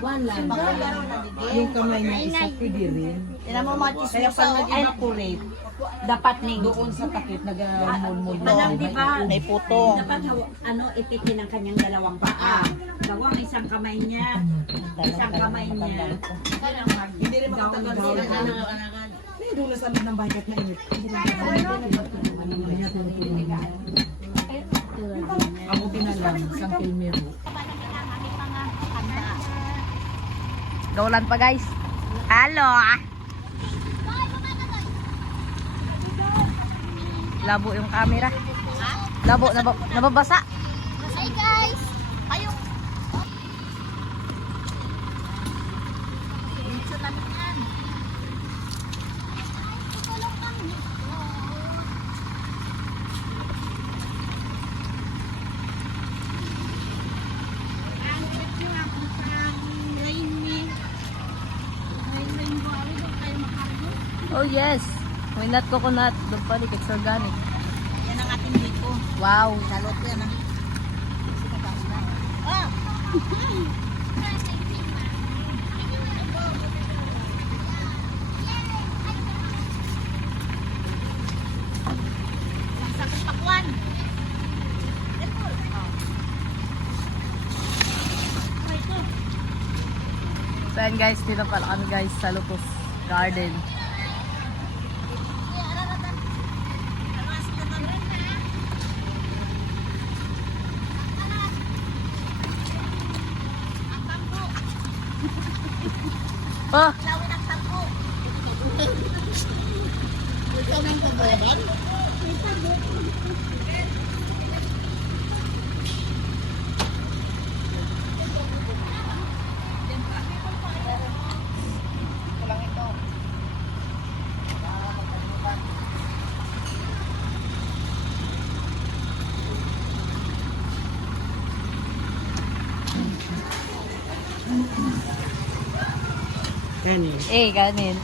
Wala na. Yung kamay niya isa pwede rin. Kaya mo mga Kaya pag nag-evaporate, dapat ning doon sa takip nag-mulmul. Alam, di ba? May puto. Dapat ipitin ang kanyang dalawang paa. Gawang isang kamay niya. Isang kamay niya. Hindi rin makatagal sila. May doon sa loob ng bagat na init. Ako pinalang, isang kilmero. Gaulan pa guys. Halo. Labo yung camera. Labo, nababasa. Hi guys! Payong! Dito namin yan. Tutulong kami. Ang trip nyo nga kung saan rain me. Rain mo ako doon kayo makargo. Oh yes. Winat coconut. Doon pa rin. It's organic. Yan ang ating biko. Wow. Salot yan ah. Ah! Sa pakwan. So yan guys, dito pala kami guys sa Lupus Garden. Oh, Lawin ang sampo. Ikaw nang pagbayaban? ganin.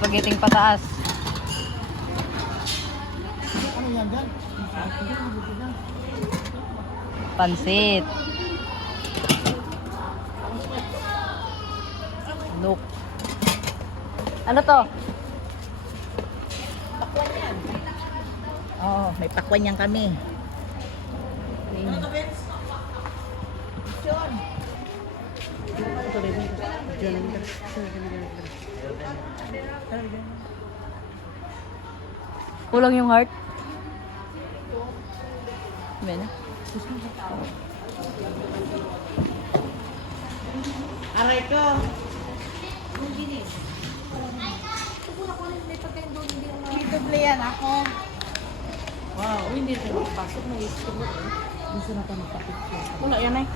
Pagiting pataas. Pansit. Look. Ano to? Pakwan yan. Oh, may pakwan yan kami. Kulang yung heart. Bene. Aray ko! Dito bliyan ako. Wow, hindi rin magpasok na gusto mo. Gusto na pa magpapicture. Wala yan ay.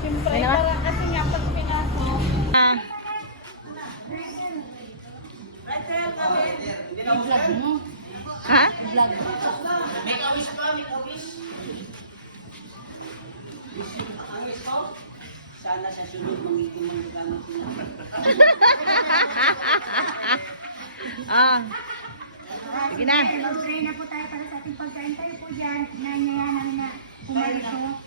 Siyempre, parang kasi nga pag pinasok. Ha? Sana sa sunod mangitim ang gamit nila. Sige na. Mag-pray na po tayo para sa ating pagkain. Tayo po dyan. Nanyayanan na pumalito.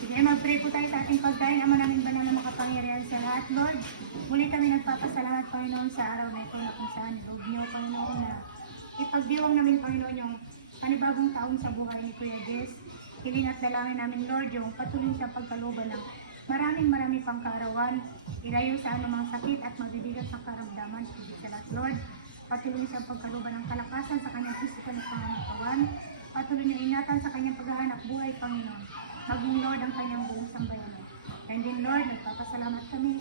Sige, mag-pray po tayo sa ating pagkain. Ama namin banal na makapangyarihan sa lahat, Lord. Muli kami nagpapasalamat, Panginoon, sa araw na ito na kung saan Lord niyo, Panginoon, na ipagdiwang namin, Panginoon, yung panibagong taon sa buhay ni Kuya Jess. Hiling at dalangin namin, Lord, yung patuloy sa pagkaluban ng maraming pang kaarawan, ilayo sa anumang sakit at magbibigat sa karamdaman. Sa lahat, Lord, patuloy sa pagkaluban ng kalakasan sa kanyang pisikal na pangangatawan, patuloy na ingatan sa kanyang paghahanap buhay, Panginoon. Maging, Lord, ang kanyang buong sambayanan. And then, Lord, nagpapasalamat kami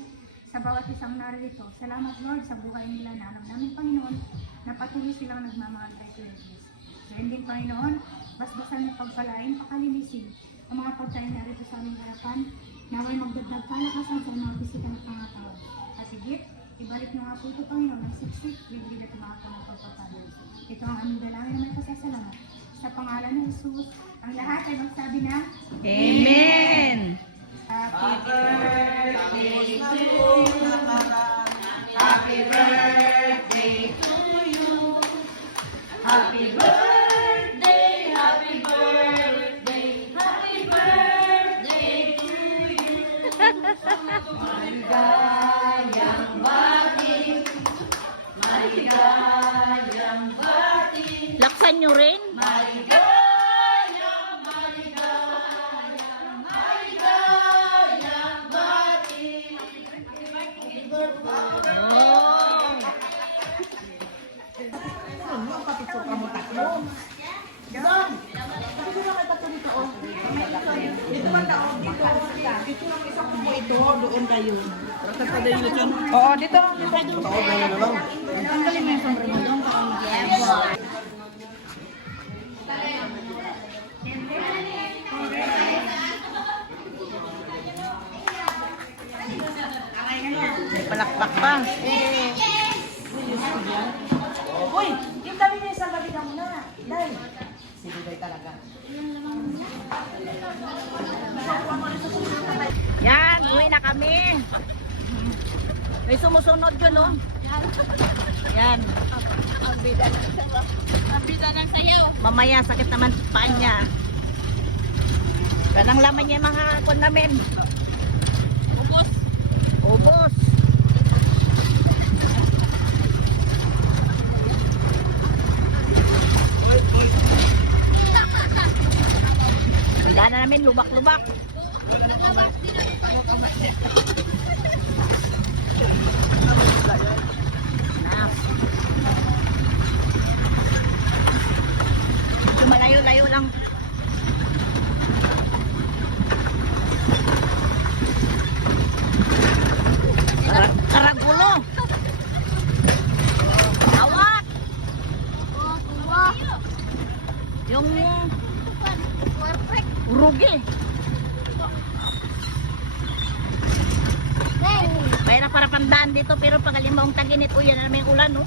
sa bawat isang narito. Salamat, Lord, sa buhay nila na alam namin, Panginoon, na patuloy silang nagmamahal kay Kuya Jess. And then, Panginoon, basbasan mo pagpalain, pakalinisin ang mga pagkain narito sa aming harapan, naway magdagdag kalakasan sa mga pisikal na pangatawan. At higit, ibalik mo nga po ito, Panginoon, ng siksik, bibigil at mga pagpapalin. Ito ang aming dalangin na may pasasalamat. Sa pangalan ng Jesus, ang lahat ay magsabi na, Amen. Happy birthday to you. Happy birthday, happy birthday, happy Laksan nyo rin? Oh. Oo, dito. May palakpak pa. Uy, yung dami niya isang gabi na muna. Dahil. Sige, dahil talaga. Yan, uwi na kami. May sumusunod yun, oh. Yan. Ang bida ng sayaw. Mamaya, sakit naman sa paa niya. Ganang laman niya yung mga kon namin. Ubos. Ubos. Wala na namin, lubak-lubak. Malayo-layo lang. Karagulo. Awak. Yung rugi. Mayroon para pandaan dito pero pag alimaong tagi nito yan na may ulan, no?